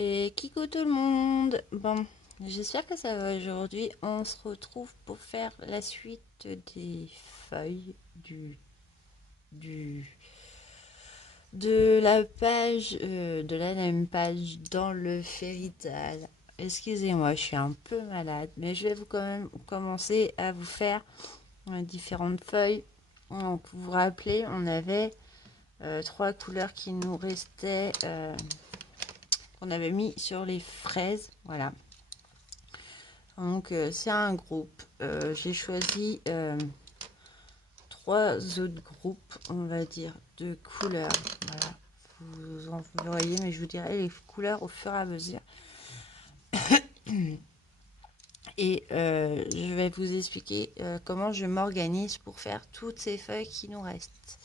Et Kiko tout le monde. Bon, j'espère que ça va aujourd'hui. On se retrouve pour faire la suite des feuilles du de la page de la même page dans le Fairytale. Excusez-moi, je suis un peu malade, mais je vais vous quand même commencer à vous faire différentes feuilles. Donc, vous vous rappelez, on avait trois couleurs qui nous restaient, qu'on avait mis sur les fraises. Voilà. Donc, c'est un groupe. J'ai choisi trois autres groupes, on va dire, de couleurs. Voilà. Vous en voyez, mais je vous dirai les couleurs au fur et à mesure. Et je vais vous expliquer comment je m'organise pour faire toutes ces feuilles qui nous restent.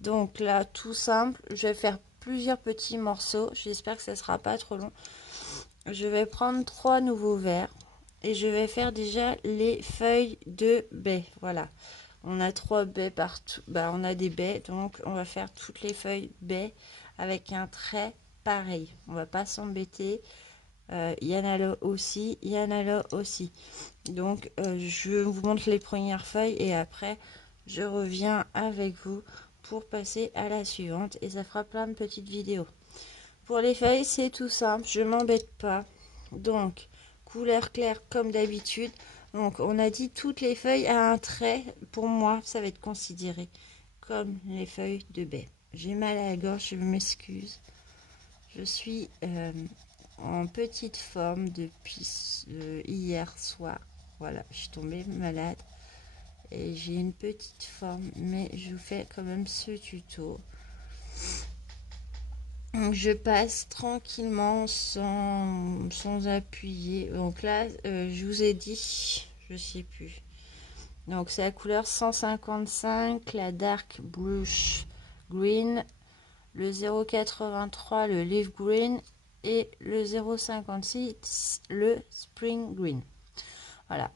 Donc là, tout simple, je vais faire plusieurs petits morceaux. J'espère que ça ne sera pas trop long. Je vais prendre trois nouveaux verres et je vais faire déjà les feuilles de baie. Voilà. On a trois baies partout. Bah, on a des baies, donc on va faire toutes les feuilles baies avec un trait pareil. On va pas s'embêter. Il y en a là aussi, il y en a là aussi. Donc, je vous montre les premières feuilles et après, je reviens avec vous pour passer à la suivante et ça fera plein de petites vidéos. Pour les feuilles, c'est tout simple, je m'embête pas. Donc, couleur claire comme d'habitude. Donc, on a dit toutes les feuilles à un trait. Pour moi, ça va être considéré comme les feuilles de baie. J'ai mal à la gorge, je m'excuse. Je suis en petite forme depuis hier soir. Voilà, je suis tombée malade et j'ai une petite forme, mais je vous fais quand même ce tuto. Donc je passe tranquillement sans appuyer. Donc là, je vous ai dit, je sais plus. Donc c'est la couleur 155, la dark blush green, le 0,83 le leaf green et le 0,56 le spring green. Voilà.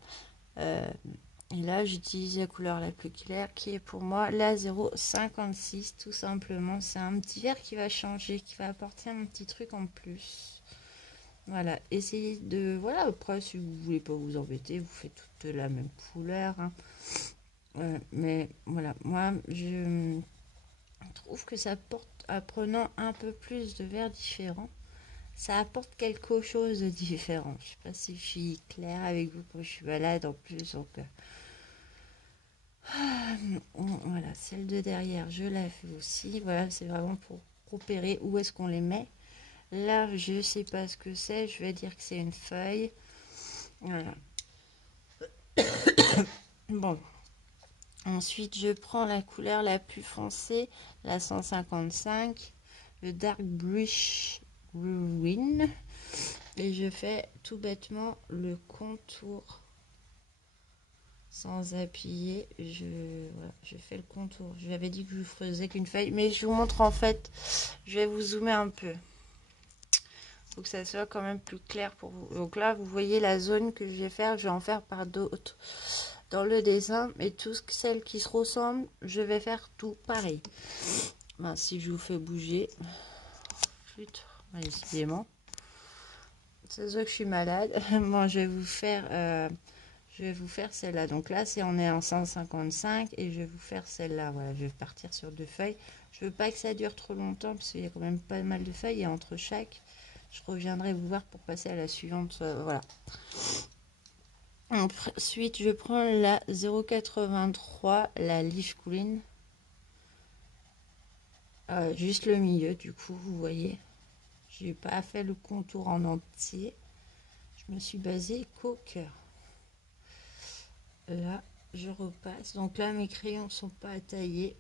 Et là, j'utilise la couleur la plus claire qui est pour moi la 0,56 tout simplement. C'est un petit vert qui va changer, qui va apporter un petit truc en plus. Voilà, essayez de... Voilà, après, si vous voulez pas vous embêter, vous faites toute la même couleur. Hein. Mais voilà, moi, je trouve que ça porte, apprenant un peu plus de verres différents, ça apporte quelque chose de différent. Je sais pas si je suis claire avec vous, quand je suis malade en plus. Donc, voilà, celle de derrière, je la fais aussi. Voilà, c'est vraiment pour repérer où est-ce qu'on les met. Là, je sais pas ce que c'est. Je vais dire que c'est une feuille. Voilà. Bon. Ensuite, je prends la couleur la plus foncée, la 155, le dark blush green. Et je fais tout bêtement le contour sans appuyer. Voilà, je fais le contour. Je vous avais dit que je faisais qu'une feuille, mais je vous montre en fait. Je vais vous zoomer un peu. Faut que ça soit quand même plus clair pour vous. Donc là, vous voyez la zone que je vais faire. Je vais en faire par d'autres dans le dessin. Mais toutes celles qui se ressemblent, je vais faire tout pareil. Ben, si je vous fais bouger. Putain, décidément. C'est ça que je suis malade. Bon, je vais vous faire celle-là. Donc là, on est en 155 et je vais vous faire celle-là. Voilà, je vais partir sur deux feuilles. Je veux pas que ça dure trop longtemps parce qu'il y a quand même pas mal de feuilles et entre chaque, je reviendrai vous voir pour passer à la suivante. Voilà. Ensuite, je prends la 0,83, la leaf green. Juste le milieu, du coup, vous voyez. J'ai pas fait le contour en entier. Je me suis basée qu'au cœur. Là, je repasse. Donc là, mes crayons sont pas taillés.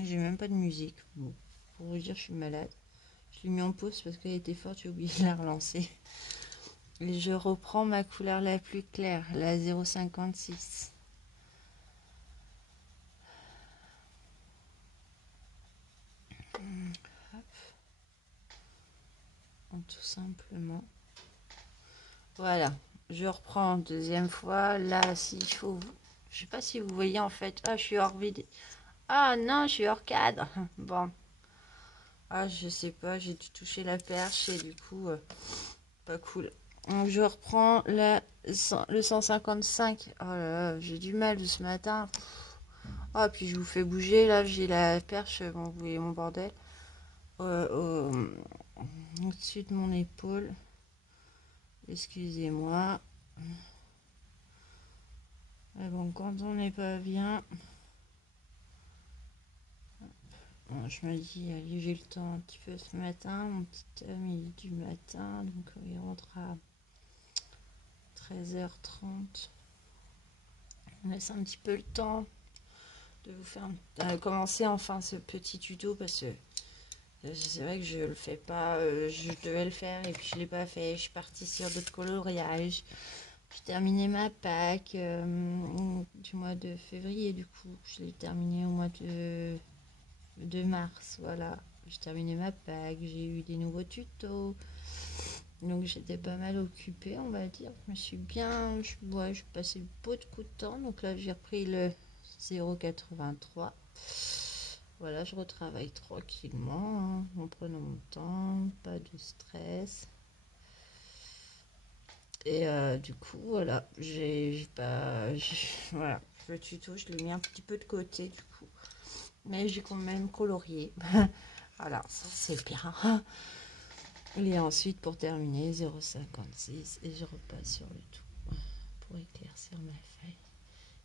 J'ai même pas de musique. Bon, pour vous dire, je suis malade. Je l'ai mis en pause parce qu'elle était forte, j'ai oublié de la relancer. Et je reprends ma couleur la plus claire, la 0,56. Tout simplement. Voilà. Je reprends deuxième fois. Là, s'il faut... Je sais pas si vous voyez en fait. Ah, je suis hors vidéo. Ah non, je suis hors cadre. Bon. Ah, je sais pas, j'ai dû toucher la perche et du coup, pas cool. Donc, je reprends le 155. Oh là là, j'ai du mal ce matin. Ah, puis je vous fais bouger, là, j'ai la perche, bon, vous voyez mon bordel, au-dessus de mon épaule. Excusez-moi. Mais bon, quand on n'est pas bien, bon, je me dis, allez, j'ai le temps un petit peu ce matin, mon petit ami du matin, donc il rentre à 13h30. On laisse un petit peu le temps de vous faire commencer enfin ce petit tuto parce que c'est vrai que je le fais pas, je devais le faire et puis je l'ai pas fait. Je suis partie sur d'autres coloriages. J'ai terminé ma Pâques du mois de février, du coup je l'ai terminé au mois de mars. Voilà, j'ai terminé ma Pâques, j'ai eu des nouveaux tutos. Donc j'étais pas mal occupée, on va dire. Je me suis bien, je passais beaucoup de temps. Donc là j'ai repris le 0,83. Voilà, je retravaille tranquillement, hein, en prenant mon temps, pas de stress. Et du coup, voilà, j'ai pas, voilà, le tuto, je l'ai mis un petit peu de côté du coup, mais j'ai quand même colorié. Voilà, ça c'est bien. Et ensuite, pour terminer, 0,56 et je repasse sur le tout pour éclaircir ma feuille.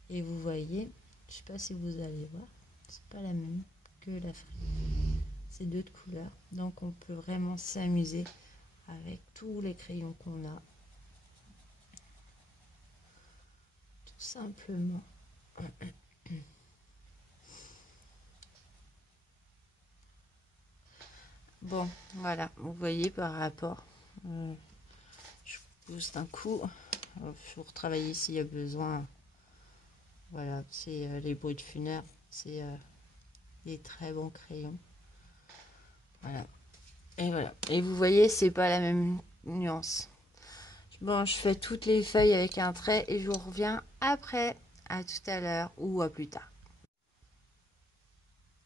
Et vous voyez, je sais pas si vous allez voir, c'est pas la même que la feuille. C'est d'autres couleurs, donc on peut vraiment s'amuser avec tous les crayons qu'on a, tout simplement. Bon, voilà, vous voyez par rapport, je pousse d'un coup, pour travailler s'il y a besoin. Voilà, c'est les bruits de funèbre, c'est des très bons crayons. Voilà, et voilà. Et vous voyez, c'est pas la même nuance. Bon, je fais toutes les feuilles avec un trait et je vous reviens après. À tout à l'heure ou à plus tard.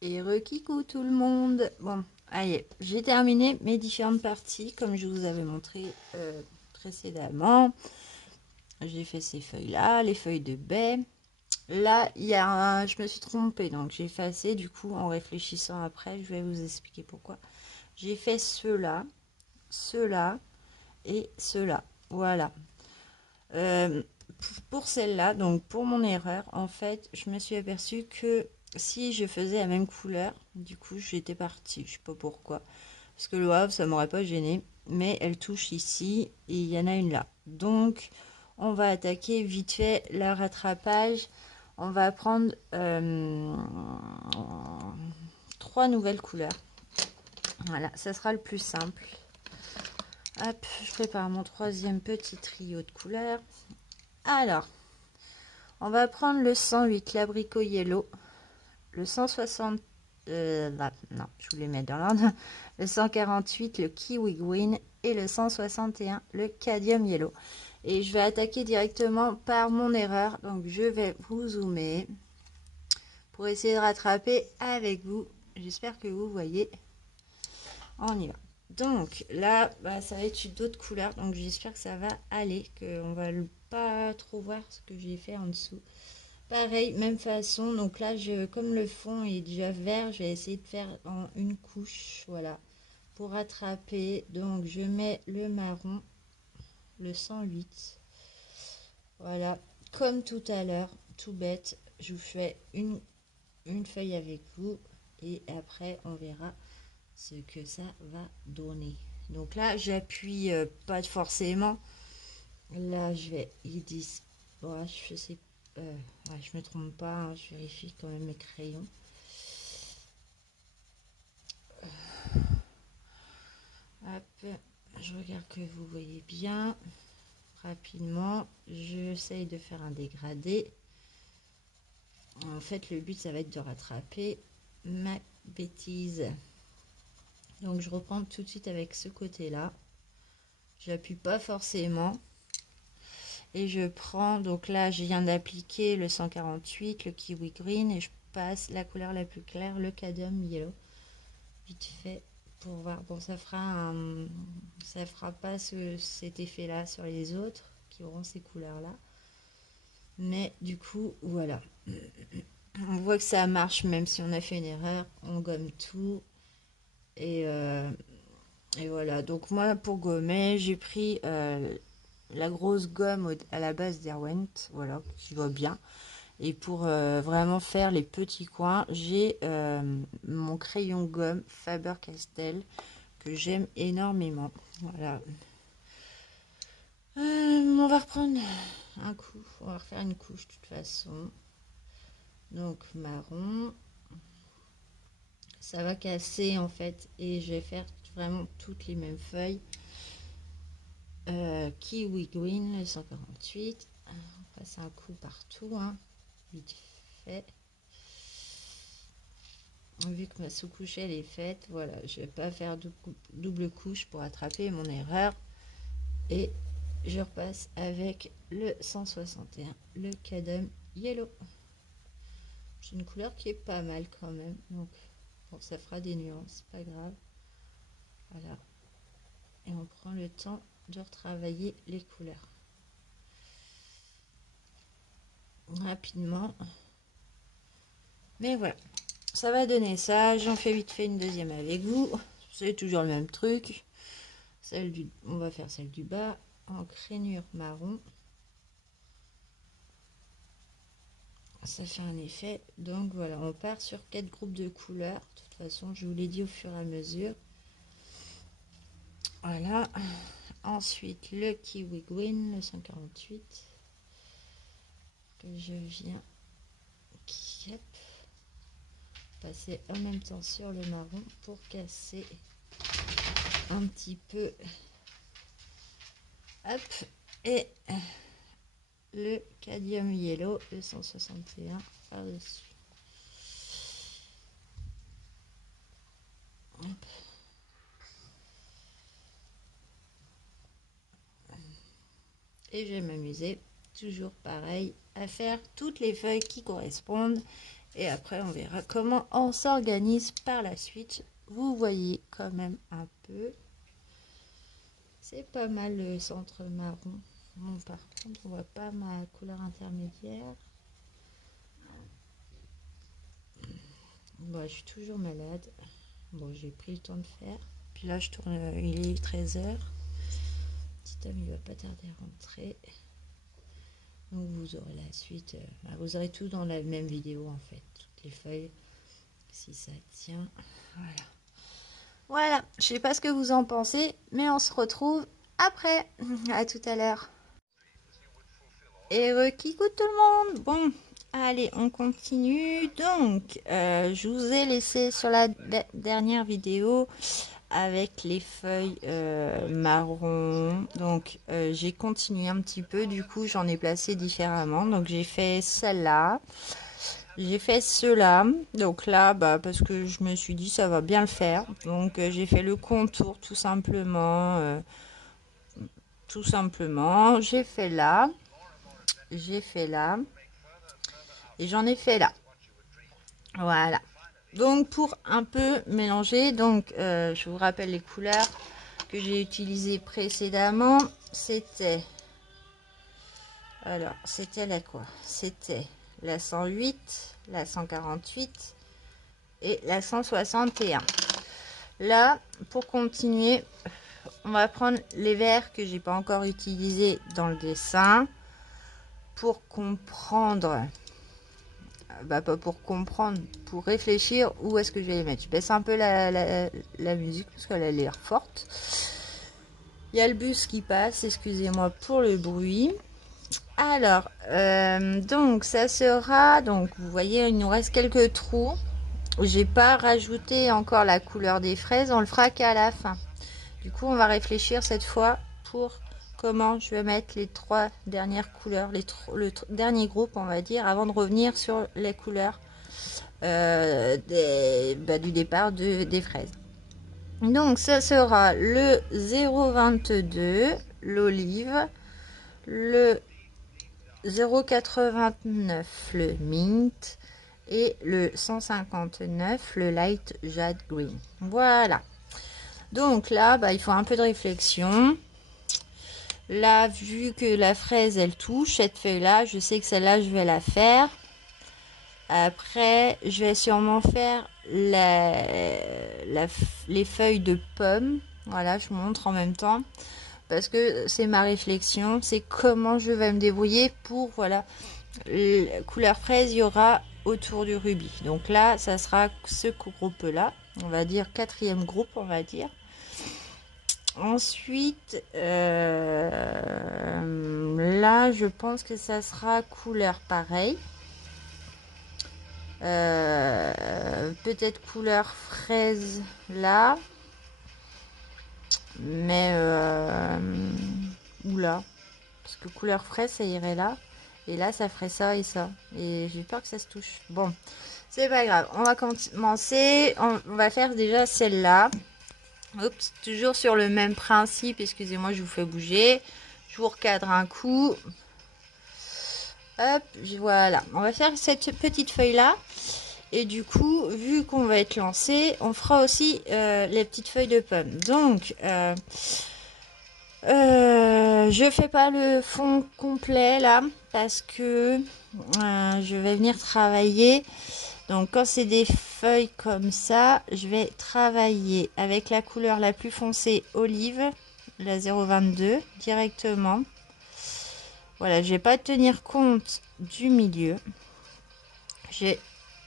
Et requico tout le monde. Bon, allez, j'ai terminé mes différentes parties comme je vous avais montré précédemment. J'ai fait ces feuilles-là, les feuilles de baie. Là, je me suis trompée, donc j'ai effacé. Du coup, en réfléchissant après, je vais vous expliquer pourquoi. J'ai fait ceux-là, ceux-là et ceux-là. Voilà. Pour celle-là, donc pour mon erreur, en fait, je me suis aperçue que si je faisais la même couleur, du coup, j'étais partie. Je sais pas pourquoi. Parce que le Havre, ça m'aurait pas gêné. Mais elle touche ici et il y en a une là. Donc, on va attaquer vite fait le rattrapage. On va prendre 3 nouvelles couleurs. Voilà, ça sera le plus simple. Hop, je prépare mon troisième petit trio de couleurs. Alors, on va prendre le 108, l'abricot yellow, le 160, non, je voulais mettre dans l'ordre, le 148, le kiwi green et le 161, le cadmium yellow. Et je vais attaquer directement par mon erreur, donc je vais vous zoomer pour essayer de rattraper avec vous. J'espère que vous voyez. On y va. Donc là, ça va être d'autres couleurs, donc j'espère que ça va aller, qu'on va pas trop voir ce que j'ai fait en dessous. Pareil, même façon, donc là, comme le fond est déjà vert, je vais essayer de faire en une couche, voilà, pour rattraper. Donc je mets le marron, le 108, voilà, comme tout à l'heure, tout bête, je vous fais une feuille avec vous, et après on verra ce que ça va donner. Donc là, j'appuie pas forcément. Là, je vais, ils disent, bon, je sais, ouais, je me trompe pas, hein, je vérifie quand même mes crayons. Hop, je regarde que vous voyez bien. Rapidement, j'essaye de faire un dégradé. En fait, le but, ça va être de rattraper ma bêtise. Donc, je reprends tout de suite avec ce côté-là. J'appuie pas forcément. Et je prends, donc là, je viens d'appliquer le 148, le kiwi green, et je passe la couleur la plus claire, le cadmium yellow. Vite fait, pour voir. Bon, ça fera pas cet effet là sur les autres qui auront ces couleurs là, mais du coup voilà, on voit que ça marche même si on a fait une erreur. On gomme tout et voilà. Donc moi, pour gommer, j'ai pris la grosse gomme à la base d'Erwent, voilà, qui va bien. Et pour vraiment faire les petits coins, j'ai mon crayon gomme Faber-Castell que j'aime énormément. Voilà. On va reprendre un coup. On va refaire une couche de toute façon. Donc marron. Ça va casser en fait. Et je vais faire vraiment toutes les mêmes feuilles. Kiwi Green, le 148. On passe un coup partout. Hein, vite fait. Vu que ma sous-couche elle est faite, voilà, je vais pas faire double couche pour attraper mon erreur. Et je repasse avec le 161, le Cadum Yellow. C'est une couleur qui est pas mal quand même, donc bon, ça fera des nuances, pas grave. Voilà, et on prend le temps de retravailler les couleurs rapidement. Mais voilà, ça va donner ça. J'en fais vite fait une deuxième avec vous. C'est toujours le même truc. On va faire celle du bas en crénure marron. Ça fait un effet. Donc voilà, on part sur 4 groupes de couleurs. De toute façon, je vous l'ai dit au fur et à mesure. Voilà. Ensuite, le Kiwi Green, le 148. Que je viens passer en même temps sur le marron pour casser un petit peu. Hop. Et le Cadmium Yellow, le 161 par-dessus. Et je vais m'amuser toujours pareil à faire toutes les feuilles qui correspondent. Et après, on verra comment on s'organise par la suite. Vous voyez quand même un peu. C'est pas mal le centre marron. Bon, par contre, on voit pas ma couleur intermédiaire. Bon, je suis toujours malade. Bon, j'ai pris le temps de faire. Puis là, je tourne, il est 13h. Petit homme, il va pas tarder à rentrer. Donc, vous aurez la suite. Vous aurez tout dans la même vidéo, en fait. Toutes les feuilles, si ça tient. Voilà. Voilà, je sais pas ce que vous en pensez, mais on se retrouve après. À tout à l'heure. Et kikou tout le monde. Bon, allez, on continue. Donc, je vous ai laissé sur la dernière vidéo avec les feuilles marron. Donc, j'ai continué un petit peu. Du coup, j'en ai placé différemment. Donc, j'ai fait celle-là. J'ai fait cela, donc là, parce que je me suis dit ça va bien le faire. Donc j'ai fait le contour tout simplement. J'ai fait là, et j'en ai fait là. Voilà. Donc pour un peu mélanger, donc je vous rappelle les couleurs que j'ai utilisées précédemment. C'était la quoi? C'était la 108, la 148 et la 161. Là, pour continuer, on va prendre les verts que j'ai pas encore utilisés dans le dessin pour comprendre, pas pour comprendre, pour réfléchir où est-ce que je vais les mettre. Je baisse un peu la musique parce qu'elle a l'air forte. Il y a le bus qui passe, excusez-moi pour le bruit. Alors, donc ça sera, donc vous voyez, il nous reste quelques trous. J'ai pas rajouté encore la couleur des fraises, on le fera qu'à la fin. Du coup, on va réfléchir cette fois pour comment je vais mettre les 3 dernières couleurs, le dernier groupe, on va dire, avant de revenir sur les couleurs du départ des fraises. Donc, ça sera le 0,22, l'olive, le 0,89, le mint, et le 159, le light jade green. Voilà. Donc là, bah, il faut un peu de réflexion. Là, vu que la fraise, elle touche cette feuille-là, je sais que celle-là, je vais la faire. Après, je vais sûrement faire les feuilles de pomme. Voilà, je vous montre en même temps. Parce que c'est ma réflexion. C'est comment je vais me débrouiller pour, voilà, couleur fraise, il y aura autour du rubis. Donc là, ça sera ce groupe-là. On va dire quatrième groupe, on va dire. Ensuite, là, je pense que ça sera couleur pareil. Peut-être couleur fraise là. Mais, ou là. Parce que couleur fraise, ça irait là. Et là, ça ferait ça et ça. Et j'ai peur que ça se touche. Bon, c'est pas grave. On va commencer. On va faire déjà celle-là. Oups, toujours sur le même principe. Excusez-moi, je vous fais bouger. Je vous recadre un coup. Hop, voilà. On va faire cette petite feuille-là. Et du coup, vu qu'on va être lancé, on fera aussi les petites feuilles de pomme. Donc, je fais pas le fond complet là. Parce que je vais venir travailler. Donc quand c'est des feuilles comme ça, je vais travailler avec la couleur la plus foncée olive, la 0,22 directement. Voilà, je vais pas tenir compte du milieu. Je vais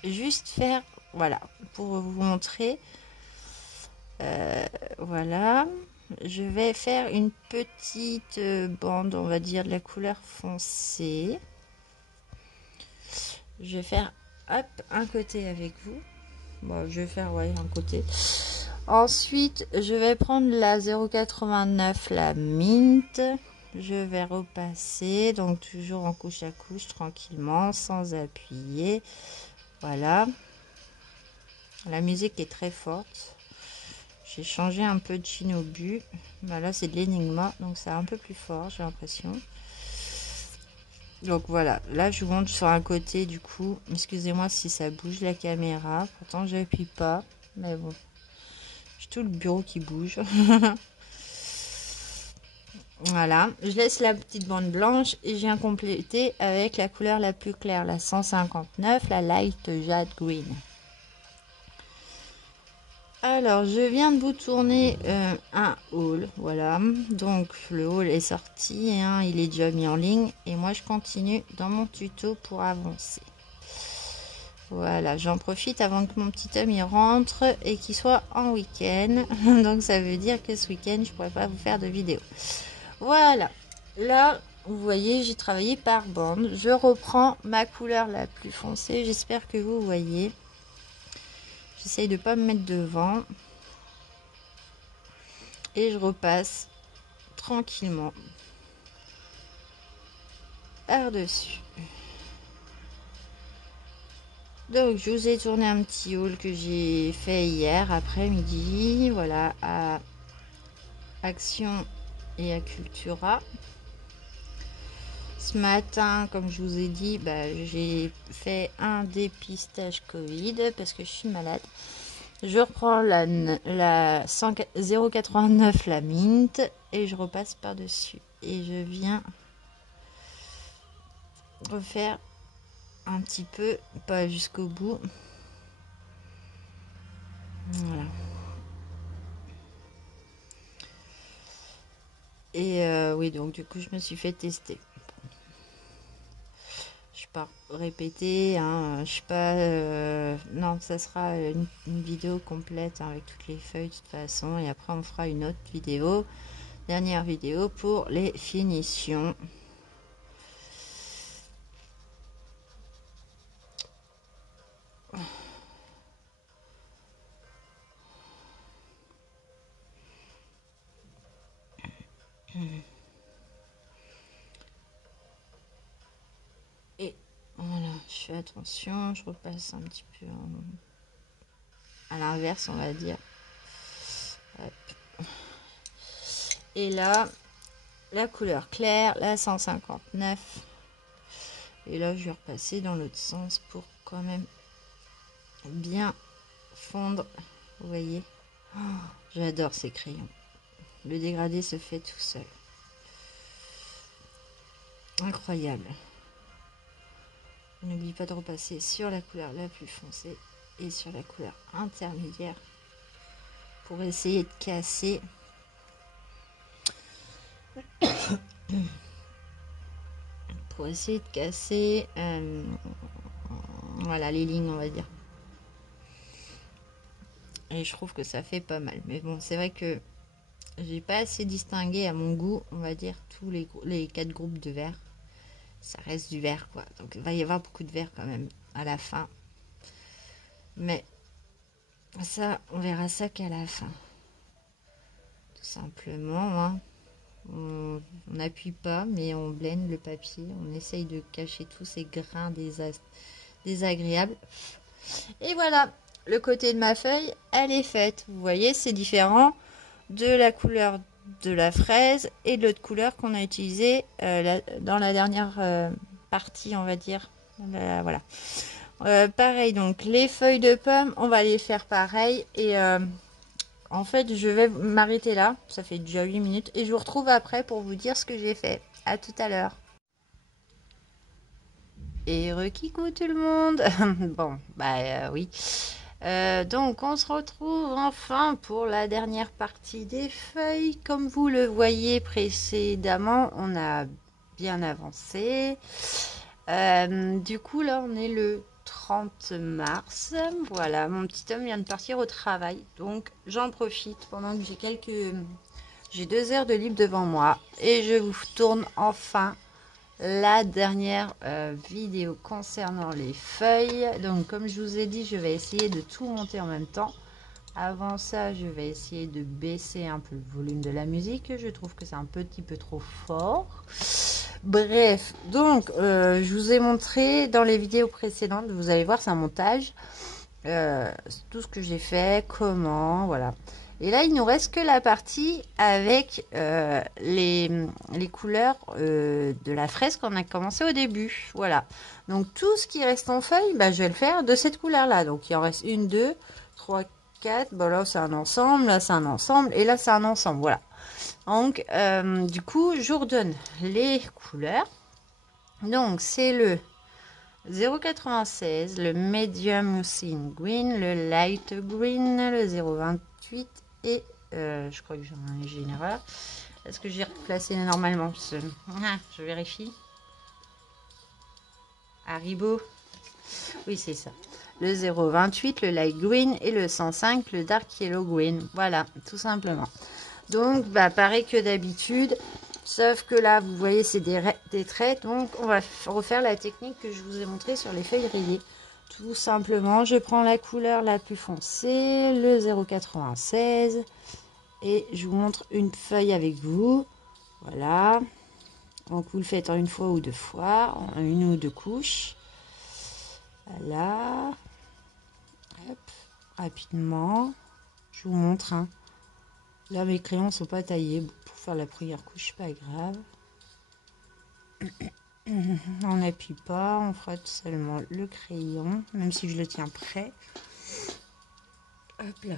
juste faire, voilà, pour vous montrer. Voilà, je vais faire une petite bande, on va dire, de la couleur foncée. Je vais faire, hop, un côté avec vous. Bon, je vais faire, ouais, un côté. Ensuite, je vais prendre la 0,89, la mint. Je vais repasser, donc toujours en couche à couche, tranquillement, sans appuyer. Voilà. La musique est très forte. J'ai changé un peu de Shinobu. Bah là, c'est de l'Enigma, donc c'est un peu plus fort, j'ai l'impression. Donc voilà, là je vous montre sur un côté du coup. Excusez-moi si ça bouge la caméra. Pourtant, j'appuie pas. Mais bon, j'ai tout le bureau qui bouge. Voilà, je laisse la petite bande blanche et je viens compléter avec la couleur la plus claire, la 159, la Light Jade Green. Alors, je viens de vous tourner un haul, voilà. Donc, le haul est sorti, hein, il est déjà mis en ligne. Et moi, je continue dans mon tuto pour avancer. Voilà, j'en profite avant que mon petit homme y rentre et qu'il soit en week-end. Donc, ça veut dire que ce week-end, je pourrais pas vous faire de vidéo. Voilà, là, vous voyez, j'ai travaillé par bande. Je reprends ma couleur la plus foncée. J'espère que vous voyez. J'essaye de pas me mettre devant. Et je repasse tranquillement par-dessus. Donc, je vous ai tourné un petit haul que j'ai fait hier après-midi. Voilà, à Action et à Cultura. Ce matin, comme je vous ai dit, bah, j'ai fait un dépistage Covid parce que je suis malade. Je reprends la 0,89, la mint, et je repasse par-dessus. Et je viens refaire un petit peu, pas jusqu'au bout. Voilà. Et oui, donc du coup, je me suis fait tester. Je suis pas répéter, hein, je suis pas. Non, ça sera une vidéo complète hein, avec toutes les feuilles de toute façon. Et après, on fera une autre vidéo, dernière vidéo pour les finitions. Et voilà, je fais attention, je repasse un petit peu à l'inverse, on va dire. Hop. Et là, la couleur claire, la 159. Et là, je vais repasser dans l'autre sens pour quand même bien fondre. Vous voyez, oh, J'adore ces crayons. Le dégradé se fait tout seul. Incroyable. N'oublie pas de repasser sur la couleur la plus foncée et sur la couleur intermédiaire pour essayer de casser voilà les lignes, on va dire. Et je trouve que ça fait pas mal. Mais bon, c'est vrai que j'ai pas assez distingué à mon goût, on va dire, tous les 4 groupes de vert. Ça reste du vert, quoi. Donc il va y avoir beaucoup de vert quand même à la fin. Mais ça, on verra ça qu'à la fin. Tout simplement, hein. On n'appuie pas, mais on blende le papier. On essaye de cacher tous ces grains désagréables. Et voilà, le côté de ma feuille, elle est faite. Vous voyez, c'est différent de la couleur de la fraise et de l'autre couleur qu'on a utilisée dans la dernière partie, on va dire. Voilà. Pareil, donc les feuilles de pomme, on va les faire pareil. Et en fait, je vais m'arrêter là. Ça fait déjà 8 minutes. Et je vous retrouve après pour vous dire ce que j'ai fait. À tout à l'heure. Et requico tout le monde. Bon, oui. Donc, on se retrouve enfin pour la dernière partie des feuilles. Comme vous le voyez précédemment, on a bien avancé. Du coup, là, on est le 30 mars. Voilà, mon petit homme vient de partir au travail. Donc, j'en profite pendant que j'ai 2 heures de libre devant moi. Et je vous tourne enfin la dernière vidéo concernant les feuilles. Donc comme je vous ai dit, je vais essayer de tout monter en même temps. Avant ça, je vais essayer de baisser un peu le volume de la musique. Je trouve que c'est un petit peu trop fort. Bref, donc je vous ai montré dans les vidéos précédentes, vous allez voir, c'est un montage. Tout ce que j'ai fait, comment, voilà. Et là, il nous reste que la partie avec les couleurs de la fraise qu'on a commencé au début. Voilà. Donc, tout ce qui reste en feuille, je vais le faire de cette couleur-là. Donc, il en reste 1, 2, 3, 4. Bon, là, c'est un ensemble. Là, c'est un ensemble. Et là, c'est un ensemble. Voilà. Donc, du coup, je vous redonne les couleurs. Donc, c'est le 0,96, le medium mucin green, le light green, le 0,28 et je crois que j'en ai un général. Est-ce que j'ai replacé normalement je vérifie. Haribo. Oui, c'est ça. Le 0,28, le light green et le 105, le dark yellow green. Voilà, tout simplement. Donc, pareil que d'habitude. Sauf que là, vous voyez, c'est des traits. Donc, on va refaire la technique que je vous ai montrée sur les feuilles rayées. Tout simplement, je prends la couleur la plus foncée, le 0,96. Et je vous montre une feuille avec vous. Voilà. Donc, vous le faites en 1 fois ou 2 fois, en 1 ou 2 couches. Voilà. Hop. Rapidement. Je vous montre. Hein. Là, mes crayons ne sont pas taillés. Pour faire la première couche, pas grave. On n'appuie pas, on frotte seulement le crayon, même si je le tiens prêt. Hop là.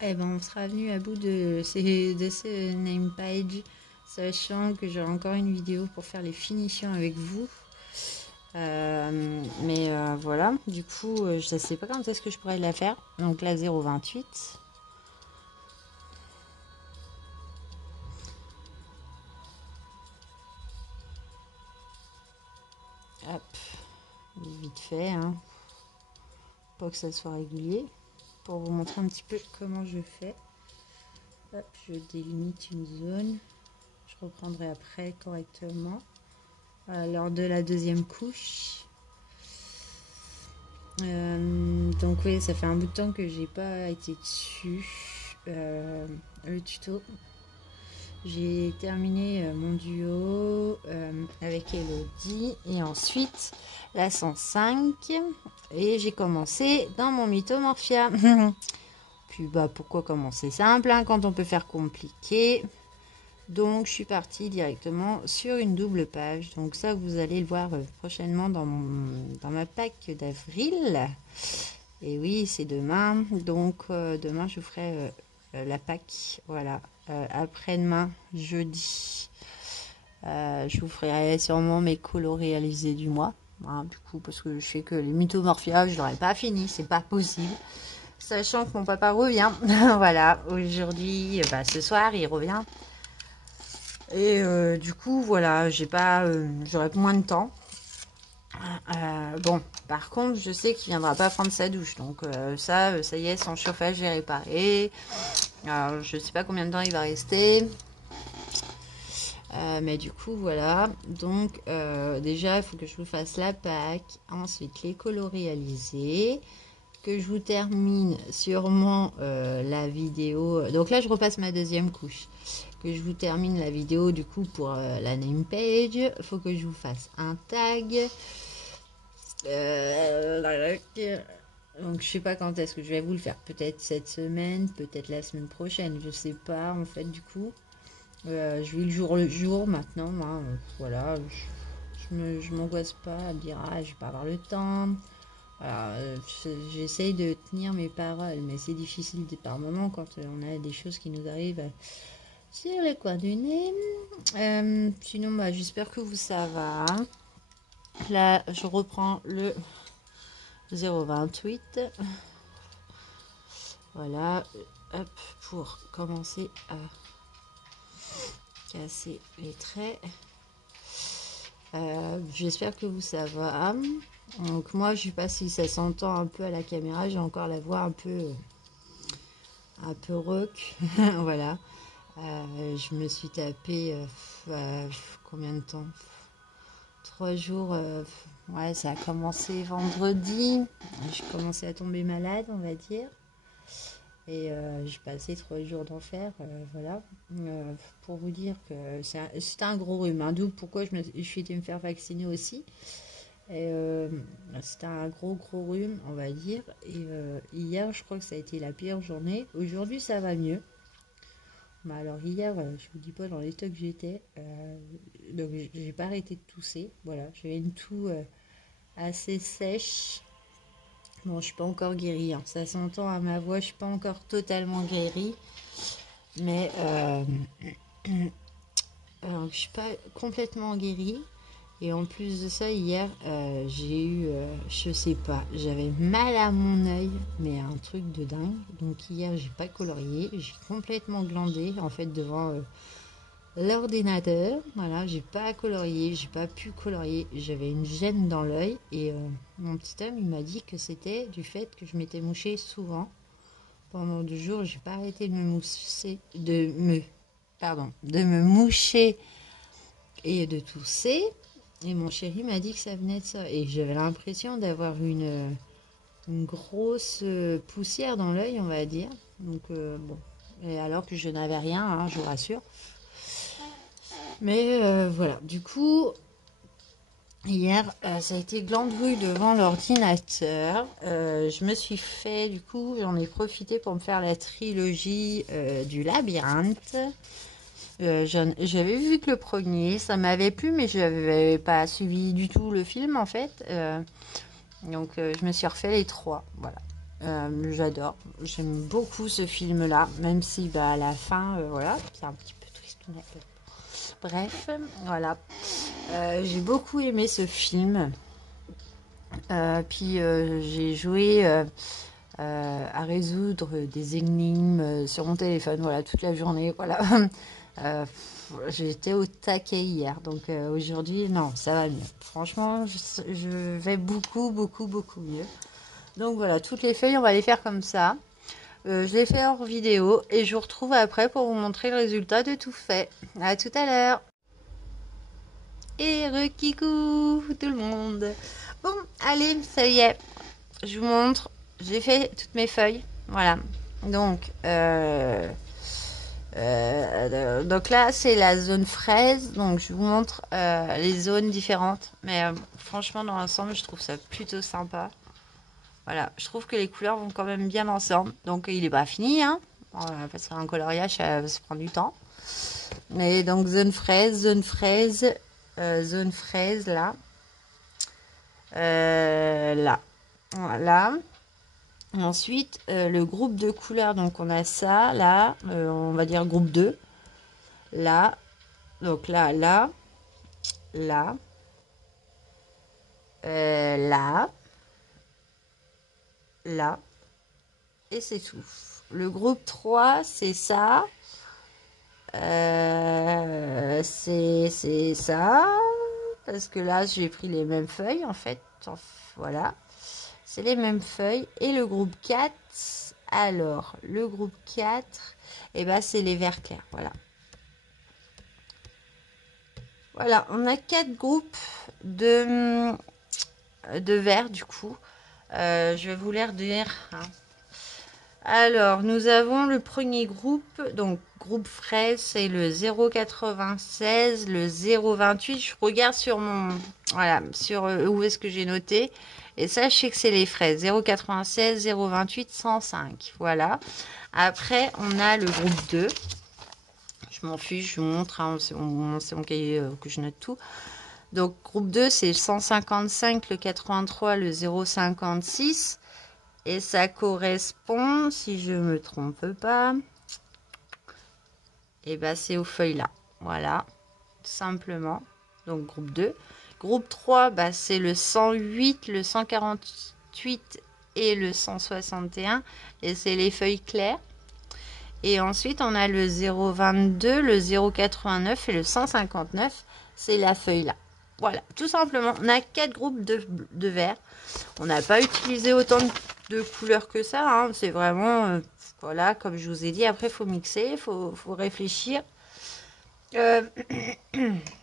Et ben, on sera venu à bout de ce name page, sachant que j'aurai encore une vidéo pour faire les finitions avec vous. Voilà, du coup, je ne sais pas quand est-ce que je pourrais la faire. Donc la 0,28. Hop, vite fait, hein. Pas que ça soit régulier. Pour vous montrer un petit peu comment je fais. Hop, je délimite une zone. Je reprendrai après correctement. Lors de la deuxième couche. Donc oui, ça fait un bout de temps que j'ai pas été dessus. Le tuto. J'ai terminé mon duo avec Elodie et ensuite la 105 et j'ai commencé dans mon Mythomorphia. Puis pourquoi commencer simple hein, quand on peut faire compliqué. Donc je suis partie directement sur une double page. Donc ça vous allez le voir prochainement dans ma pack d'avril. Et oui, c'est demain. Donc, demain, je ferai la Pâques. Voilà. Après-demain, jeudi, je vous ferai sûrement mes colos réalisés du mois. Hein, du coup, parce que je sais que les Mythomorphia, je l'aurais pas fini. C'est pas possible. Sachant que mon papa revient. Voilà. Aujourd'hui, bah, ce soir, il revient. Et du coup, voilà, j'aurai moins de temps. Bon, par contre, je sais qu'il viendra pas prendre sa douche. Donc ça y est, son chauffage est réparé. Alors, je sais pas combien de temps il va rester. Mais du coup, voilà. Donc, déjà, il faut que je vous fasse la Pâques. Ensuite, les colos réalisés. Que je vous termine sûrement la vidéo. Donc là, je repasse ma deuxième couche. Que je vous termine la vidéo, du coup, pour la name page. Il faut que je vous fasse un tag. Donc je sais pas quand est-ce que je vais vous le faire. Peut-être cette semaine, peut-être la semaine prochaine. Je sais pas en fait du coup. Je vis le jour maintenant. Moi, voilà. Je m'angoisse pas à me dire ah je vais pas avoir le temps. Voilà, j'essaye de tenir mes paroles, mais c'est difficile par moments quand on a des choses qui nous arrivent sur les coins du nez. Sinon, bah, j'espère que ça va. Là, je reprends le 0,28. Voilà, hop, pour commencer à casser les traits. J'espère que ça va. Donc moi, je sais pas si ça s'entend un peu à la caméra. J'ai encore la voix un peu rock. Voilà. Je me suis tapé combien de temps? 3 jours. Ouais, ça a commencé vendredi. J'ai commencé à tomber malade, on va dire. Et j'ai passé 3 jours d'enfer, voilà. Pour vous dire que c'était un gros rhume. Hein, d'où pourquoi je suis été me faire vacciner aussi. Et c'était un gros rhume, on va dire. Et hier, je crois que ça a été la pire journée. Aujourd'hui, ça va mieux. Bah alors hier, je vous dis pas dans l'état que j'étais. Donc j'ai pas arrêté de tousser. Voilà, j'avais une toux assez sèche. Bon, je suis pas encore guérie, hein. Ça s'entend à ma voix, je suis pas encore totalement guérie. Mais je suis pas complètement guérie. Et en plus de ça, hier, j'ai eu, je sais pas, j'avais mal à mon œil, mais un truc de dingue. Donc hier, j'ai pas colorié, j'ai complètement glandé en fait devant l'ordinateur. Voilà, j'ai pas colorié, j'ai pas pu colorier. J'avais une gêne dans l'œil et mon petit homme, il m'a dit que c'était du fait que je m'étais mouchée souvent. Pendant 2 jours, j'ai pas arrêté de me moucher et de tousser. Et mon chéri m'a dit que ça venait de ça. Et j'avais l'impression d'avoir une grosse poussière dans l'œil, on va dire. Donc, bon. Et alors que je n'avais rien, hein, je vous rassure. Mais voilà. Du coup, hier, ça a été glandouille devant l'ordinateur. Je me suis fait, du coup, j'en ai profité pour me faire la trilogie du labyrinthe. J'avais vu que le premier, ça m'avait plu, mais je n'avais pas suivi du tout le film en fait. Donc je me suis refait les 3. Voilà. J'adore. J'aime beaucoup ce film-là, même si bah, à la fin, voilà, c'est un petit peu triste. Bref, voilà. J'ai beaucoup aimé ce film. Puis j'ai joué à résoudre des énigmes sur mon téléphone, voilà, toute la journée, voilà. J'étais au taquet hier, donc aujourd'hui, non, ça va mieux. Franchement, je vais beaucoup mieux. Donc voilà, toutes les feuilles, on va les faire comme ça. Je les fais hors vidéo et je vous retrouve après pour vous montrer le résultat de tout fait. À tout à l'heure. Et rekikou tout le monde. Bon, allez, ça y est. Je vous montre. J'ai fait toutes mes feuilles. Voilà. Donc, donc là, c'est la zone fraise. Donc, je vous montre les zones différentes. Mais franchement, dans l'ensemble, je trouve ça plutôt sympa. Voilà. Je trouve que les couleurs vont quand même bien ensemble. Donc, il n'est pas fini, hein. Parce qu'un coloriage, ça prend du temps. Mais donc, zone fraise, là. Là. Voilà. Ensuite, le groupe de couleurs, donc on a ça, là, on va dire groupe 2, là, donc là, là, là, là, là, et c'est tout. Le groupe 3, c'est ça, c'est ça, parce que là, j'ai pris les mêmes feuilles, en fait, voilà, c'est les mêmes feuilles, et le groupe 4, alors, le groupe 4, et ben, c'est les verts clairs, voilà. Voilà, on a 4 groupes de verts, du coup. Je vais vous les redire, hein. Alors, nous avons le premier groupe, donc groupe fraise, c'est le 0,96, le 0,28. Je regarde sur mon, voilà, sur où est-ce que j'ai noté. Et ça, je sais que c'est les fraises, 0,96, 0,28, 105. Voilà. Après, on a le groupe 2. Je m'en fiche, je vous montre, hein, c'est mon cahier que je note tout. Donc, groupe 2, c'est le 155, le 83, le 0,56. Et ça correspond, si je me trompe pas, et ben c'est aux feuilles là. Voilà, tout simplement. Donc, groupe 2. Groupe 3, bah, c'est le 108, le 148 et le 161. Et c'est les feuilles claires. Et ensuite, on a le 0,22, le 0,89 et le 159. C'est la feuille là. Voilà, tout simplement. On a 4 groupes de verts. On n'a pas utilisé autant de couleurs que ça. Hein. C'est vraiment, voilà, comme je vous ai dit. Après, il faut mixer, il faut réfléchir.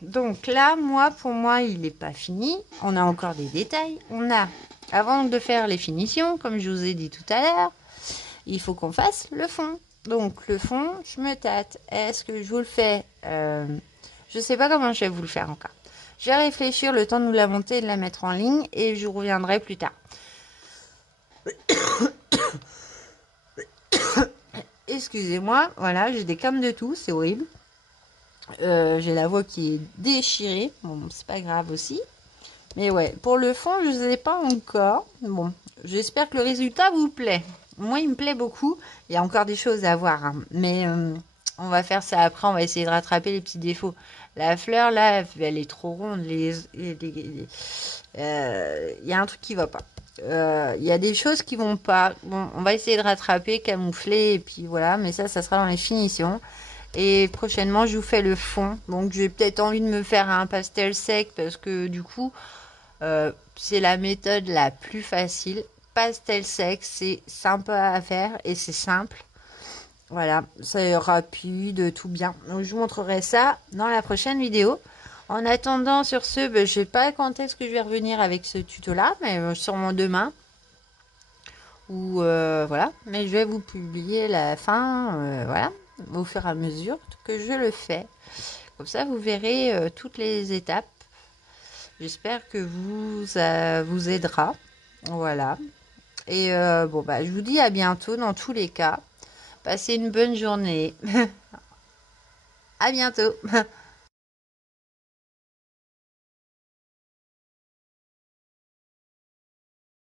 Donc là, pour moi, il n'est pas fini. On a encore des détails. On a, avant de faire les finitions, comme je vous ai dit tout à l'heure, il faut qu'on fasse le fond. Donc le fond, je me tâte. Est-ce que je vous le fais je ne sais pas comment je vais vous le faire encore. Je vais réfléchir le temps de nous la monter et de la mettre en ligne et je reviendrai plus tard. Excusez-moi, voilà, j'ai des cames de toux, c'est horrible. J'ai la voix qui est déchirée. Bon, c'est pas grave aussi. Mais ouais, pour le fond, je ne sais pas encore. Bon, j'espère que le résultat vous plaît. Moi, il me plaît beaucoup. Il y a encore des choses à voir. Hein. Mais on va faire ça après. On va essayer de rattraper les petits défauts. La fleur, là, elle est trop ronde. Il y a un truc qui va pas. Il y a des choses qui vont pas. Bon, on va essayer de rattraper, camoufler. Et puis voilà. Mais ça sera dans les finitions. Et prochainement, je vous fais le fond. Donc, j'ai peut-être envie de me faire un pastel sec. Parce que du coup... c'est la méthode la plus facile. Pastel sec, c'est sympa à faire et c'est simple. Voilà, c'est rapide, tout bien. Donc, je vous montrerai ça dans la prochaine vidéo. En attendant, sur ce, je ne sais pas quand est-ce que je vais revenir avec ce tuto-là, mais sûrement demain. Ou voilà, mais je vais vous publier la fin, voilà, au fur et à mesure que je le fais. Comme ça, vous verrez toutes les étapes. J'espère que vous aidera. Voilà. Et bon, bah, je vous dis à bientôt dans tous les cas. Passez une bonne journée. À bientôt.